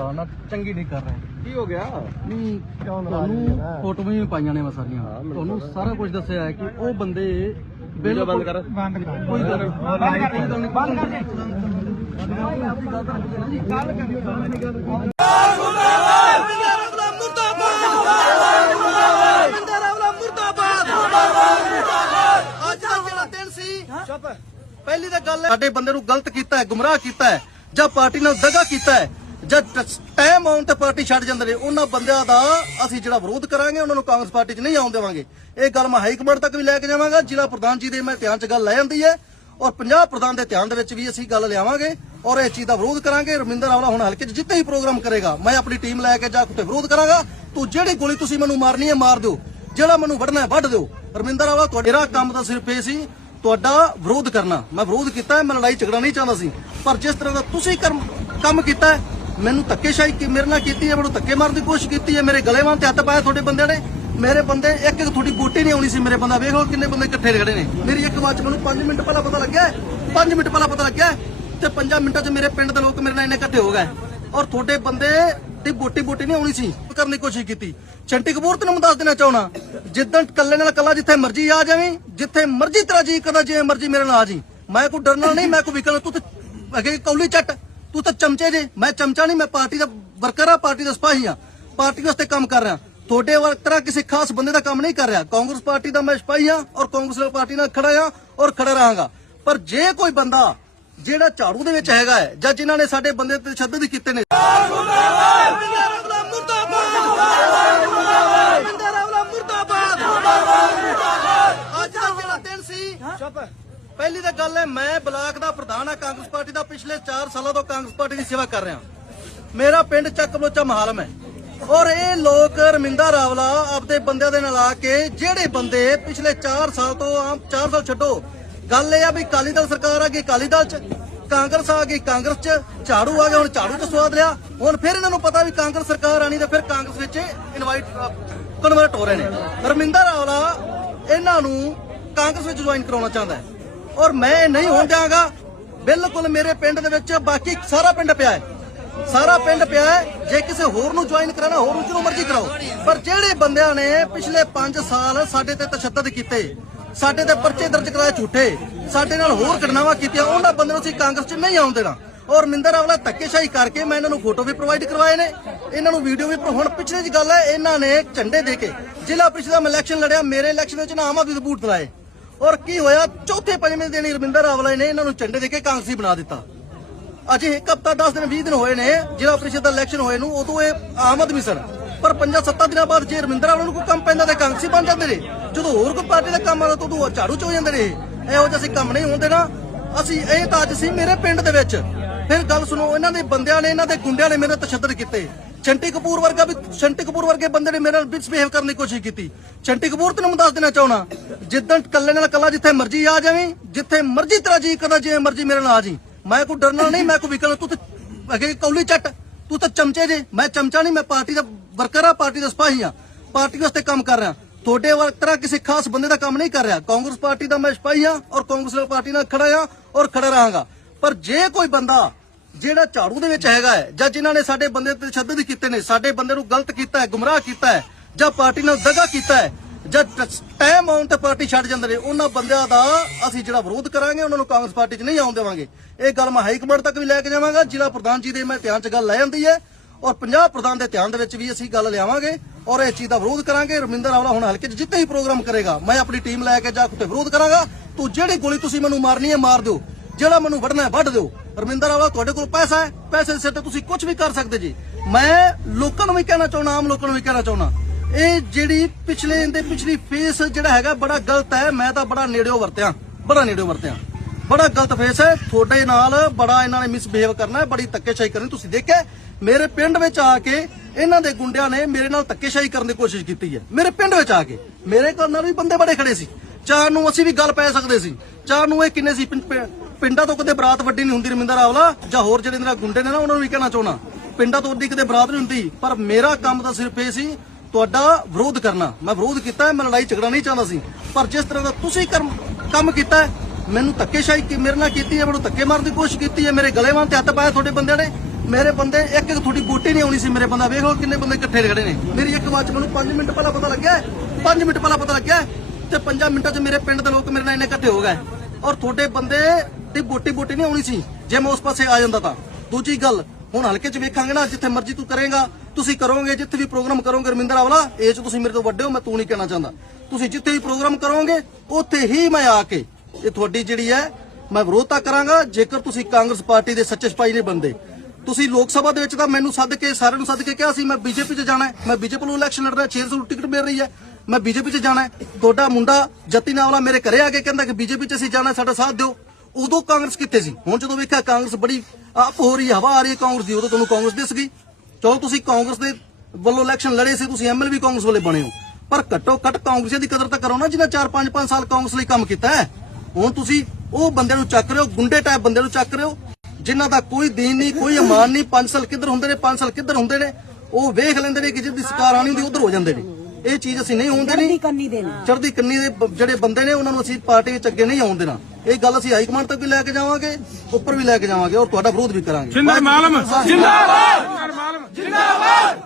ਭਰਾ ਨਾਲ ਚੰਗੀ ਨਹੀਂ ਕਰ ਰਹੇ ਕੀ ਹੋ ਗਿਆ? ਨਹੀਂ ਕਿਉਂ ਤੁਹਾਨੂੰ ਨਾ? ਫੋਟੋਆਂ ਵੀ ਪਾਈਆਂ ਨੇ ਮੈਂ ਸਾਰੀਆਂ। ਹਾਂ, ਤੁਹਾਨੂੰ। ਸਾਰਾ ਕੁਝ ਦੱਸਿਆ ਹੈ ਕਿ ਉਹ ਬੰਦੇ ਵੀਡੀਓ ਬੰਦ ਕਰ। ਬੰਦ ਕਰ। ਕੋਈ ਗੱਲ ਨਹੀਂ। ਬੰਦ ਕਰ। ਬੰਦ ਕਰ। ਅੱਜ ਦਾ ਜਿਹੜਾ ਦਿਨ ਸੀ ਪਹਿਲੀ ਤਾਂ ਗੱਲ ਹੈ ਸਾਡੇ ਬੰਦੇ ਨੂੰ ਗਲਤ ਕੀਤਾ ਹੈ ਗੁੰਮਰਾਹ ਕੀਤਾ ਹੈ ਜਾਂ ਪਾਰਟੀ ਨਾਲ ਦਗਾ ਕੀਤਾ ਹੈ ਜਦ ਟਾਈਮ ਆਉਣ ਤੇ ਪਾਰਟੀ ਛੱਡ ਜਾਂਦੇ ਨੇ। ਉਹਨਾਂ ਬੰਦਿਆਂ ਦਾ ਅਸੀਂ ਜਿਹੜਾ ਵਿਰੋਧ ਕਰਾਂਗੇ, ਉਹਨਾਂ ਨੂੰ ਕਾਂਗਰਸ ਪਾਰਟੀ 'ਚ ਨਹੀਂ ਆਉਣ ਦੇਵਾਂਗੇ। ਇਹ ਗੱਲ ਮੈਂ ਹਾਈ ਕਮਾਂਡ ਤੱਕ ਵੀ ਲੈ ਕੇ ਜਾਵਾਂਗਾ। ਜ਼ਿਲ੍ਹਾ ਪ੍ਰਧਾਨ ਜੀ ਦੇ ਮੈਂ ਧਿਆਨ 'ਚ ਗੱਲ ਲੈ ਜਾਂਦੀ ਹੈ। ਔਰ ਪੰਜਾਬ ਪ੍ਰਧਾਨ ਦੇ ਧਿਆਨ ਦੇ ਵਿੱਚ ਵੀ ਅਸੀਂ ਗੱਲ ਲਿਆਵਾਂਗੇ ਔਰ ਇਸ ਚੀਜ਼ ਦਾ ਵਿਰੋਧ ਕਰਾਂਗੇ। ਰਮਿੰਦਰ ਆਵਲਾ ਹੁਣ ਹਲਕੇ 'ਚ ਜਿੱਤੇ ਹੀ ਪ੍ਰੋਗਰਾਮ ਕਰੇਗਾ। ਮੈਂ ਆਪਣੀ ਟੀਮ ਲੈ ਕੇ ਜਾ ਕੇ ਵਿਰੋਧ ਕਰਾਂਗਾ। ਤੂੰ ਜਿਹੜੀ ਗੋਲੀ ਤੁਸੀਂ ਮੈਨੂੰ ਮਾਰਨੀ ਹੈ, ਮਾਰ ਦਿਓ। ਜਿਹੜਾ ਮੈਨੂੰ ਵੱਢਣਾ ਹੈ, ਵੱਢ ਦਿਓ। ਰਮਿੰਦਰ ਆਵਲਾ, ਤੁਹਾਡਾ ਕੰਮ ਦਾ ਸਿਰਫ ਇਹ ਸੀ, ਤੁਹਾਡਾ ਵਿਰੋਧ ਕਰਨਾ। ਮੈਂ ਵਿਰੋਧ ਕੀਤਾ ਮੈਂ ਲੜਾਈ ਝਗੜਾ ਨਹੀਂ ਚਾਹੁੰਦਾ ਸੀ। ਪਰ ਜਿਸ ਤਰ੍ਹਾਂ ਦਾ ਤੁਸੀਂ ਕੰਮ ਕੀਤਾ ਮੈਨੂੰ ਧੱਕੇਸ਼ਾਹੀ ਕੀ ਮੇਰੇ ਨਾਲ ਕੀਤੀ ਹੈ, ਮੈਨੂੰ ਧੱਕੇ ਮਾਰਨ ਦੀ ਕੋਸ਼ਿਸ਼ ਕੀਤੀ ਹੈ, ਮੇਰੇ ਗਲੇ ਵਾਂ ਤੇ ਹੱਥ ਪਾਇਆ ਤੁਹਾਡੇ ਬੰਦਿਆਂ ਨੇ। ਮੇਰੇ ਬੰਦੇ, ਇੱਕ ਇੱਕ ਤੁਹਾਡੀ ਗੋਟੀ ਨਹੀਂ ਆਉਣੀ ਸੀ ਮੇਰੇ ਬੰਦਾ। ਵੇਖ ਕਿੰਨੇ ਬੰਦੇ ਇਕੱਠੇ ਖੜੇ ਨੇ। ਮੇਰੀ ਇੱਕ ਵਾਰ ਚ ਮੈਨੂੰ 5 ਮਿੰਟ ਪਹਿਲਾਂ ਪਤਾ ਲੱਗਿਆ 5 ਮਿੰਟ ਪਹਿਲਾਂ ਪਤਾ ਲੱਗਿਆ ਤੇ 5 ਮਿੰਟਾਂ ਚ ਮੇਰੇ ਪਿੰਡ ਦੇ ਲੋਕ ਮੇਰੇ ਨਾਲ ਇੰਨੇ ਇਕੱਠੇ ਹੋ ਗਏ। ਔਰ ਤੁਹਾਡੇ ਬੰਦੇ ਦੀ ਬੋਟੀ ਬੋਟੀ ਨਹੀਂ ਆਉਣੀ ਸੀ। ਕਰਨ ਦੀ ਕੋਸ਼ਿਸ਼ ਕੀਤੀ। ਚੰਟੀ ਕਪੂਰ ਤੈਨੂੰ ਮੈਂ ਦੱਸ ਦੇਣਾ ਚਾਹਣਾ ਜਿੱਦਾਂ ਕੱਲੇ ਨਾਲ ਕੱਲਾ ਜਿੱਥੇ ਮਰਜ਼ੀ ਆ ਜਾਵੀਂ, ਜਿੱਥੇ ਮਰਜ਼ੀ ਤੇਰਾ ਜੀ ਕਰਦਾ ਜਿਵੇਂ ਮਰਜ਼ੀ ਮੇਰੇ ਨਾਲ ਆ ਜੀ। ਮੈਂ ਕੋਈ ਡਰਨਾ ਨਹੀਂ, ਮੈਂ ਕੋਈ ਵਿਕਲ ਤੂੰ ਤੇ ਅਗੇ ਕੌਲੀ ਚੱਟ। ਤੂੰ ਤਾਂ ਚਮਚੇ ਜੇ ਮੈਂ ਚਮਚਾ ਨਹੀਂ, ਮੈਂ ਪਾਰਟੀ ਦਾ ਵਰਕਰ ਆ, ਪਾਰਟੀ ਦਾ ਸਿਪਾਹੀ ਆ। ਪਾਰਟੀ ਵਾਸਤੇ ਕੰਮ ਕਰ ਰਿਹਾ। ਤੁਹਾਡੇ ਵਰ ਤਰ੍ਹਾਂ ਕਿਸੇ ਖਾਸ ਬੰਦੇ ਦਾ ਕੰਮ ਨਹੀਂ ਕਰ ਰਿਹਾ। ਕਾਂਗਰਸ ਪਾਰਟੀ ਦਾ ਮੈਂ ਸਿਪਾਹੀ ਆ ਔਰ ਕਾਂਗਰਸ ਪਾਰਟੀ ਨਾਲ ਖੜਾ ਆ ਔਰ ਖੜਾ ਰਹਾਂਗਾ। ਪਰ ਜੇ ਕੋਈ ਬੰਦਾ ਜਿਹੜਾ ਝਾੜੂ ਦੇ ਵਿੱਚ ਹੈਗਾ ਹੈ ਜਾਂ ਜਿਨ੍ਹਾਂ ਨੇ ਸਾਡੇ ਬੰਦੇ ਤੇ ਤਸ਼ੱਦਦ ਕੀਤੇ ਨੇ ਅੱਜ ਦਾ ਜਿਹੜਾ ਦਿਨ ਸੀ ਪਹਿਲੀ ਤਾਂ ਗੱਲ ਹੈ, ਮੈਂ ਬਲਾਕ ਦਾ ਪ੍ਰਧਾਨ ਆ ਕਾਂਗਰਸ ਪਾਰਟੀ ਦਾ ਪਿਛਲੇ 4 ਸਾਲਾਂ ਤੋਂ ਕਾਂਗਰਸ ਪਾਰਟੀ ਦੀ ਸੇਵਾ ਕਰ ਰਿਹਾ ਮੇਰਾ ਪਿੰਡ ਚੱਕ ਬਲੋਚਾ ਮਹਾਲਮ ਹੈ। ਔਰ ਇਹ ਲੋਕ ਰਮਿੰਦਾ ਰਾਵਲਾ ਆਪਦੇ ਬੰਦਿਆਂ ਦੇ ਨਾਲ ਆ ਕੇ ਜਿਹੜੇ ਬੰਦੇ ਪਿਛਲੇ 4 ਸਾਲ ਤੋਂ ਆਮ 4 ਸਾਲ ਛੱਡੋ, ਗੱਲ ਇਹ ਆ ਵੀ ਕਾਲੀ ਦਲ ਸਰਕਾਰ ਆ ਗਈ ਕਾਲੀ ਦਲ ਚ ਕਾਂਗਰਸ ਆ ਗਈ, ਕਾਂਗਰਸ ਚ ਝਾੜੂ ਆ ਗਿਆ, ਹੁਣ ਝਾੜੂ ਚ ਸਵਾਦ ਲਿਆ। ਹੁਣ ਫਿਰ ਇਹਨਾਂ ਨੂੰ ਪਤਾ ਵੀ ਕਾਂਗਰਸ ਸਰਕਾਰ ਆਣੀ ਤੇ ਫਿਰ ਕਾਂਗਰਸ ਵਿੱਚ ਇਨਵਾਈਟ ਕਨਵਰਟ ਹੋ ਰਹੇ ਨੇ। ਰਮਿੰਦਰ ਰਾਵਲਾ ਇਹਨਾਂ ਨੂੰ ਕਾਂਗਰਸ ਵਿੱਚ ਜੁਆਇਨ ਕਰਾਉਣਾ ਚਾਹੁੰਦਾ ਹੈ। ਔਰ ਮੈਂ ਨਹੀਂ ਹੋਣ ਦਿਆਂਗਾ। ਬਿਲਕੁਲ ਮੇਰੇ ਪਿੰਡ ਦੇ ਵਿੱਚ ਬਾਕੀ ਸਾਰਾ ਪਿੰਡ ਪਿਆ ਹੈ। ਸਾਰਾ ਪਿੰਡ ਪਿਆ ਹੈ। ਜੇ ਕਿਸੇ ਹੋਰ ਨੂੰ ਜੁਆਇਨ ਕਰਾਣਾ ਹੋਰ ਨੂੰ ਜਿਹਨੂੰ ਮਰਜ਼ੀ ਕਰਾਓ। ਪਰ ਜਿਹੜੇ ਬੰਦਿਆਂ ਨੇ ਪਿਛਲੇ 5 ਸਾਲ ਸਾਡੇ ਤੇ ਤਸ਼ੱਦਦ ਕੀਤੇ, ਸਾਡੇ ਤੇ ਪਰਚੇ ਦਰਜ ਕਰਾਏ ਝੂਠੇ, ਸਾਡੇ ਨਾਲ ਹੋਰ ਘਟਨਾਵਾਂ ਕੀਤੀਆਂ, ਉਹਨਾਂ ਬੰਦਿਆਂ ਨੂੰ ਅਸੀਂ ਕਾਂਗਰਸ 'ਚ ਨਹੀਂ ਆਉਣ ਦੇਣਾ। ਔਰ ਮਿੰਦਰ ਆਵਲਾ ਧੱਕੇਸ਼ਾਹੀ ਕਰਕੇ ਮੈਂ ਇਹਨਾਂ ਨੂੰ ਫੋਟੋ ਵੀ ਪ੍ਰੋਵਾਈਡ ਕਰਵਾਏ ਨੇ। ਇਹਨਾਂ ਨੂੰ ਵੀਡੀਓ ਵੀ ਹੁਣ ਪਿਛਲੇ ਦੀ ਗੱਲ ਹੈ, ਇਹਨਾਂ ਨੇ ਝੰਡੇ ਦੇ ਕੇ ਜ਼ਿਲ੍ਹਾ ਪ੍ਰੀਸ਼ਦ ਦਾ ਮੈਂ ਇਲੈਕਸ਼ਨ ਲੜਿਆ, ਮੇਰੇ ਇਲੈਕਸ਼ਨ ਵਿੱਚ ਨਾ ਆਮ ਆਦਮੀ ਦੇ ਬੂਟ ਦਲਾਏ। ਔਰ ਕੀ ਹੋਇਆ? ਚੌਥੇ ਪੰਜਵੇਂ ਦਿਨ ਹੀ ਰਮਿੰਦਰ ਆਵਲਾ ਨੇ ਇਹਨਾਂ ਨੂੰ ਝੰਡੇ ਦੇ ਕੇ ਕਾਂਗਰਸੀ ਬਣਾ ਦਿੱਤਾ। ਅਜੇ ਇੱਕ ਹਫਤਾ 10 ਦਿਨ 20 ਦਿਨ ਹੋਏ ਨੇ, ਜ਼ਿਲ੍ਹਾ ਪ੍ਰੀਸ਼ਦ ਦਾ ਇਲੈਕਸ਼ਨ ਹੋਏ ਨੂੰ, ਉਦੋਂ ਇਹ ਆਮ ਆਦਮੀ ਸਨ। ਪਰ 5-7 ਦਿਨਾਂ ਬਾਅਦ ਜੇ ਰਮਿੰਦਰ ਆਵਲਾ ਨੂੰ ਕੋਈ ਕੰਮ ਪੈਂਦਾ ਤੇ ਕਾਂਗਰਸੀ ਬਣ ਜਾਂਦੇ ਨੇ। ਜਦੋਂ ਹੋਰ ਕੋਈ ਪਾਰਟੀ ਦਾ ਕੰਮ ਆਦਾ ਤਾਂ ਉਦੋਂ ਝਾੜੂ ਚ ਹੋ ਜਾਂਦੇ ਨੇ। ਇਹੋ ਜਿਹਾ ਅਸੀਂ ਕੰਮ ਨਹੀਂ ਹੁੰਦੇ ਨਾ ਅਸੀਂ ਇਹ ਤਾਂ ਅੱਜ ਸੀ ਮੇਰੇ ਪਿੰਡ ਦੇ ਵਿੱਚ। ਫਿਰ ਗੱਲ ਸੁਣੋ, ਇਹਨਾਂ ਦੇ ਬੰਦਿਆਂ ਨੇ, ਇਹਨਾਂ ਦੇ ਗੁੰਡਿਆਂ ਨੇ ਮੇਰੇ ਤਸ਼ੱਦਦ ਕੀਤੇ। ਚੰਟੀ ਕਪੂਰ ਵਰਗਾ ਵੀ ਚੰਟੀ ਕਪੂਰ ਵਰਗੇ ਬੰਦੇ ਨੇ ਮੇਰੇ ਨਾਲ ਮਿਸਬਿਹੇਵ ਕਰਨ ਦੀ ਕੋਸ਼ਿਸ਼ ਕੀਤੀ। ਚੰਟੀ ਕਪੂਰ ਤੈਨੂੰ ਮੈਂ ਦੱਸ ਦੇਣਾ ਚਾਹਣਾ ਜਿੱਦਾਂ ਕੱਲੇ ਨਾਲ ਕੱਲਾ ਜਿੱਥੇ ਮਰਜ਼ੀ ਆ ਜਾਵੀਂ, ਜਿੱਥੇ ਮਰਜ਼ੀ ਤੇਰਾ ਜੀ ਕਰਦਾ, ਜਿਵੇਂ ਮਰਜ਼ੀ ਮੇਰੇ ਨਾਲ ਆ ਜੀ ਮੈਂ ਕੋਈ ਡਰਨਾ ਨਹੀਂ, ਮੈਂ ਕੋਈ ਵਿਕਲ ਤੂੰ ਤੇ ਅਗੇ ਕੌਲੀ ਚੱਟ। ਤੂੰ ਤਾਂ ਚਮਚੇ ਜੇ। ਮੈਂ ਚਮਚਾ ਨਹੀਂ, ਮੈਂ ਪਾਰਟੀ ਦਾ ਵਰਕਰ ਆ, ਪਾਰਟੀ ਦਾ ਸਿਪਾਹੀ ਆ। ਪਾਰਟੀ ਵਾਸਤੇ ਕੰਮ ਕਰ ਰਿਹਾ। ਤੁਹਾਡੇ ਵਰ ਕਿਸੇ ਖਾਸ ਬੰਦੇ ਦਾ ਕੰਮ ਨਹੀਂ ਕਰ ਰਿਹਾ। ਕਾਂਗਰਸ ਪਾਰਟੀ ਦਾ ਮੈਂ ਸਿਪਾਹੀ ਆ ਔਰ ਕਾਂਗਰਸ ਪਾਰਟੀ ਨਾਲ ਖੜਾ ਆ ਔਰ ਖੜਾ ਰਹਾਂਗਾ। ਪਰ ਜੇ ਕੋਈ ਬੰਦਾ ਜਿਹੜਾ ਝਾੜੂ ਦੇ ਵਿੱਚ ਹੈਗਾ ਹੈ, ਜਾਂ ਜਿਨ੍ਹਾਂ ਨੇ ਸਾਡੇ ਬੰਦੇ ਤੇ ਤਸ਼ੱਦਦ ਕੀਤੇ ਨੇ, ਸਾਡੇ ਬੰਦੇ ਨੂੰ ਗਲਤ ਕੀਤਾ ਹੈ, ਗੁੰਮਰਾਹ ਕੀਤਾ ਹੈ, ਜਾਂ ਪਾਰਟੀ ਨਾਲ ਦਗਾ ਕੀਤਾ ਹੈ ਜਦ ਟਾਈਮ ਆਉਣ ਤੇ ਪਾਰਟੀ ਛੱਡ ਜਾਂਦੇ ਨੇ, ਉਹਨਾਂ ਬੰਦਿਆਂ ਦਾ ਅਸੀਂ ਜਿਹੜਾ ਵਿਰੋਧ ਕਰਾਂਗੇ, ਉਹਨਾਂ ਨੂੰ ਕਾਂਗਰਸ ਪਾਰਟੀ 'ਚ ਨਹੀਂ ਆਉਣ ਦੇਵਾਂਗੇ। ਇਹ ਗੱਲ ਮੈਂ ਹਾਈ ਕਮਾਂਡ ਤੱਕ ਵੀ ਲੈ ਕੇ ਜਾਵਾਂਗਾ, ਜ਼ਿਲ੍ਹਾ ਪ੍ਰਧਾਨ ਜੀ ਦੇ ਮੈਂ ਧਿਆਨ 'ਚ ਗੱਲ ਲੈ ਜਾਂਦੀ ਹੈ, ਔਰ ਪੰਜਾਬ ਪ੍ਰਧਾਨ ਦੇ ਧਿਆਨ ਦੇ ਵਿੱਚ ਵੀ ਅਸੀਂ ਗੱਲ ਲਿਆਵਾਂਗੇ, ਔਰ ਇਸ ਚੀਜ਼ ਦਾ ਵਿਰੋਧ ਕਰਾਂਗੇ। ਰਮਿੰਦਰ ਆਵਲਾ ਹੁਣ ਹਲਕੇ 'ਚ ਜਿੱਤੇ ਹੀ ਪ੍ਰੋਗਰਾਮ ਕਰੇਗਾ। ਮੈਂ ਆਪਣੀ ਟੀਮ ਲੈ ਕੇ ਜਾ ਕੇ ਵਿਰੋਧ ਕਰਾਂਗਾ। ਤੂੰ ਜਿਹੜੀ ਗੋਲੀ ਤੁਸੀਂ ਮੈਨੂੰ ਮਾਰਨੀ ਹੈ, ਮਾਰ ਦਿਓ। ਜਿਹੜਾ ਮੈਨੂੰ ਵੱਢਣਾ ਹੈ, ਵੱਢ ਦਿਓ। ਰਮਿੰਦਰ ਆਵਲਾ ਤੁਹਾਡੇ ਕੋਲ ਪੈਸਾ ਹੈ। ਪੈਸੇ ਦੇ ਸਿਰ ਤੇ ਤੁਸੀਂ ਕੁਝ ਵੀ ਕਰ ਸਕਦੇ ਜੀ। ਮੈਂ ਲੋਕਾਂ ਨੂੰ ਵੀ ਕਹਿਣਾ ਚਾਹੁੰਦਾ, ਆਮ ਲੋਕਾਂ ਨੂੰ ਵੀ ਕਹਿਣਾ ਚਾਹੁੰਦਾ, ਇਹ ਜਿਹੜੀ ਪਿਛਲੇ, ਇਹਦੇ ਪਿਛਲੀ ਫੇਸ ਜਿਹੜਾ ਹੈਗਾ, ਬੜਾ ਗਲਤ ਹੈ। ਮੈਂ ਤਾਂ ਬੜਾ ਨੇੜਿਓ ਵਰਤਿਆ, ਬੜਾ ਨੇੜਿਓ ਵਰਤਿਆ। ਬੜਾ ਗਲਤ ਫੇਸ ਹੈ। ਤੁਹਾਡੇ ਨਾਲ ਬੜਾ ਇਹਨਾਂ ਨੇ ਮਿਸਬਿਹੇਵ ਕਰਨਾ ਬੜੀ ਧੱਕੇਸ਼ਾਹੀ ਕਰਨੀ। ਤੁਸੀਂ ਦੇਖਿਆ ਮੇਰੇ ਪਿੰਡ ਵਿੱਚ ਆ ਕੇ ਇਹਨਾਂ ਦੇ ਗੁੰਡਿਆਂ ਨੇ ਮੇਰੇ ਨਾਲ ਧੱਕੇਸ਼ਾਹੀ ਕਰਨ ਦੀ ਕੋਸ਼ਿਸ਼ ਕੀਤੀ ਹੈ। ਮੇਰੇ ਪਿੰਡ ਵਿੱਚ ਆ ਕੇ। ਮੇਰੇ ਕੋਲ ਨਾਲ ਵੀ ਬੰਦੇ ਬੜੇ ਖੜੇ ਸੀ। ਚਾਰ ਨੂੰ ਅਸੀਂ ਵੀ ਗੱਲ ਪੈ ਸਕਦੇ ਸੀ। ਚਾਰ ਨੂੰ ਇਹ ਕਿੰਨੇ ਸੀ? ਪਿੰਡਾਂ ਤੋਂ ਕਦੇ ਬਰਾਤ ਵੱਡੀ ਨਹੀਂ ਹੁੰਦੀ, ਰਮਿੰਦਰ ਆਵਲਾ, ਜਾਂ ਹੋਰ ਜਿਹੜੇ ਇਹਨਾਂ ਗੁੰਡੇ ਨੇ ਨਾ, ਉਹਨਾਂ ਨੂੰ ਵੀ ਕਹਿਣਾ ਚਾਹੁੰਦਾ। ਪਿੰਡਾਂ ਤੋਂ ਵੱਡੀ ਕਦੇ ਬਰਾਤ ਨਹੀਂ ਹੁੰਦੀ, ਪਰ ਮੇਰਾ ਕੰਮ ਤਾਂ ਸਿਰਫ ਇਹ ਸੀ, ਤੁਹਾਡਾ ਵਿਰੋਧ ਕਰਨਾ। ਮੈਂ ਵਿਰੋਧ ਕੀਤਾ, ਮੈਂ ਲੜਾਈ ਝਗੜਾ ਨਹੀਂ ਚਾਹੁੰਦਾ ਸੀ। ਪਰ ਜਿਸ ਤਰ੍ਹਾਂ ਦਾ ਤੁਸੀਂ ਕੰਮ ਕੀਤਾ, ਮੈਨੂੰ ਧੱਕੇਸ਼ਾਹੀ ਕੀ, ਮੇਰੇ ਨਾਲ ਕੀਤੀ ਹੈ, ਮੈਨੂੰ ਧੱਕੇ ਮਾਰਨ ਦੀ ਕੋਸ਼ਿਸ਼ ਕੀਤੀ ਹੈ, ਮੇਰੇ ਗਲੇ ਵਾਂ ਤੇ ਹੱਥ ਪਾਇਆ ਤੁਹਾਡੇ ਬੰਦਿਆਂ ਨੇ। ਮੇਰੇ ਬੰਦੇ, ਇੱਕ ਇੱਕ ਤੁਹਾਡੀ ਬੂਟੀ ਨਹੀਂ ਆਉਣੀ ਸੀ, ਮੇਰੇ ਬੰਦਾ ਵੇਖ ਲਓ ਕਿੰਨੇ ਬੰਦੇ ਇਕੱਠੇ ਖੜੇ ਨੇ। ਮੇਰੀ ਇੱਕ ਵਾਰ ਚ ਮੈਨੂੰ 5 ਮਿੰਟ ਪਹਿਲਾਂ ਪਤਾ ਲੱਗਿਆ 5 ਮਿੰਟ ਪਹਿਲਾਂ ਪਤਾ ਲੱਗਿਆ, ਤੇ 5 ਮਿੰਟਾਂ ਚ ਮੇਰੇ ਪਿੰਡ ਦੇ ਲੋਕ ਮੇਰੇ ਨਾਲ ਇੰਨੇ ਇਕੱਠੇ ਹੋ ਗਏ। ਔਰ ਤੁਹਾਡੇ ਬੰਦੇ ਦੀ ਬੋਟੀ ਬੂਟੀ ਨਹੀਂ ਆਉਣੀ ਸੀ, ਜੇ ਮੈਂ ਉਸ ਪਾਸੇ ਆ ਜਾਂਦਾ ਤਾਂ। ਦੂਜੀ ਗੱਲ, ਹੁਣ ਹਲਕੇ ਚ ਵੇਖਾਂਗੇ ਨਾ, ਜਿੱਥੇ ਮਰਜ਼ੀ ਤੂੰ ਕਰੇਗਾ, ਤੁਸੀਂ ਕਰੋਗੇ, ਜਿੱਥੇ ਵੀ ਪ੍ਰੋਗਰਾਮ ਕਰੋਗੇ, ਰਮਿੰਦਰ ਆਵਲਾ, ਇਹ ਚ ਤੁਸੀਂ ਮੇਰੇ ਤੋਂ ਵੱਡੇ ਹੋ, ਮੈਂ ਤੂੰ ਨਹੀਂ ਕਹਿਣਾ ਚਾਹੁੰਦਾ। ਤੁਸੀਂ ਜਿੱਥੇ ਵੀ ਪ੍ਰੋਗਰਾਮ ਕਰੋਗੇ, ਉੱਥੇ ਹੀ ਮੈਂ ਆ ਕੇ, ਇਹ ਤੁਹਾਡੀ ਜਿਹੜੀ ਹੈ, ਮੈਂ ਵਿਰੋਧਤਾ ਕਰਾਂਗਾ, ਜੇਕਰ ਤੁਸੀਂ ਕਾਂਗਰਸ ਪਾਰਟੀ ਦੇ ਸੱਚੇ ਸਿਪਾਹੀ ਨਹੀਂ ਬੰਦੇ ਤੁਸੀਂ ਲੋਕ ਸਭਾ ਦੇ ਵਿੱਚ ਤਾਂ ਮੈਨੂੰ ਸੱਦ ਕੇ, ਸਾਰਿਆਂ ਨੂੰ ਸੱਦ ਕੇ ਕਿਹਾ ਸੀ, ਮੈਂ ਬੀਜੇਪੀ 'ਚ ਜਾਣਾ ਮੈਂ ਬੀਜੇਪੀ ਨੂੰ ਇਲੈਕਸ਼ਨ ਲੜਨਾ 600 ਨੂੰ ਟਿਕਟ ਮਿਲ ਰਹੀ ਹੈ, ਮੈਂ ਬੀਜੇਪੀ 'ਚ ਜਾਣਾ ਤੁਹਾਡਾ ਮੁੰਡਾ ਜਤੀ ਨਾਵਲਾ ਮੇਰੇ ਘਰੇ ਆ ਕੇ ਕਹਿੰਦਾ ਕਿ ਬੀਜੇਪੀ 'ਚ ਅਸੀਂ ਜਾਣਾ ਸਾਡਾ ਸਾਥ ਦਿਓ। ਉਦੋਂ ਕਾਂਗਰਸ ਕਿੱਥੇ ਸੀ? ਹੁਣ ਜਦੋਂ ਵੇਖਿਆ ਕਾਂਗਰਸ ਬੜੀ ਅਪ ਹੋ ਰਹੀ ਹਵਾ ਆ ਰਹੀ ਹੈ ਕਾਂਗਰਸ ਦੀ ਉਦੋਂ ਤੁਹਾਨੂੰ ਕਾਂਗਰਸ ਦਿਸ ਗਈ। ਚਲੋ ਤੁਸੀਂ ਕਾਂਗਰਸ ਦੇ ਵੱਲੋਂ ਇਲੈਕਸ਼ਨ ਲੜੇ ਸੀ ਤੁਸੀਂ ਐਮਐਲ ਵੀ ਕਾਂਗਰਸ ਵਾਲੇ ਬਣੇ ਹੋ। ਪਰ ਘੱਟੋ ਘੱਟ ਕਾਂਗਰਸੀਆਂ ਦੀ ਕਦਰ ਤਾਂ ਕਰੋ ਨਾ ਜਿਹਨਾਂ 4 5 5 ਸਾਲ ਕਾਂਗਰਸ ਲਈ ਕੰਮ ਕੀਤਾ ਹੈ। ਹੁਣ ਤੁਸੀਂ ਉਹ ਬੰਦਿਆਂ ਨੂੰ ਚੱਕ ਰਹੇ ਹੋ ਗੁੰਡੇ ਟਾਈਪ ਬੰਦਿਆਂ ਨੂੰ ਚੱਕ ਰਹੇ ਹੋ ਜਿਨ੍ਹਾਂ ਦਾ ਕੋਈ ਦੀਨ ਨਹੀਂ ਕੋਈ ਇਮਾਨ ਨਹੀਂ 5 ਸਾਲ ਕਿੱਧਰ ਹੁੰਦੇ ਨੇ 5 ਸਾਲ ਕਿੱਧਰ ਹੁੰਦੇ ਨੇ ਉਹ ਵੇਖ ਲੈਂਦੇ ਨੇ ਕਿ ਜਿੱਦੀ ਸਰਕਾਰ ਆਣੀ ਹੁੰਦੀ ਉਧਰ ਹੋ ਜਾਂਦੇ ਨੇ। ਇਹ ਚੀਜ਼ ਅਸੀਂ ਨਹੀਂ ਕੰਨੀ ਦੇਣੀ। ਚੜ੍ਹਦੀ ਕੰਨੀ ਦੇ ਜਿਹੜੇ ਬੰਦੇ ਨੇ ਉਹਨਾਂ ਨੂੰ ਅਸੀਂ ਪਾਰਟੀ ਵਿੱਚ ਅੱਗੇ ਨਹੀਂ ਆਉਣ ਦੇਣਾ। ਇਹ ਗੱਲ ਅਸੀਂ ਹਾਈ ਕਮਾਂਡ ਤੱਕ ਵੀ ਲੈ ਕੇ ਜਾਵਾਂਗੇ ਉੱਪਰ ਵੀ ਲੈ ਕੇ ਜਾਵਾਂਗੇ ਔਰ ਤੁਹਾਡਾ ਵਿਰੋਧ ਵੀ ਕਰਾਂਗੇ। ਜਿੰਦਾਬਾਦ ਮਾਲਮ ਜਿੰਦਾਬਾਦ!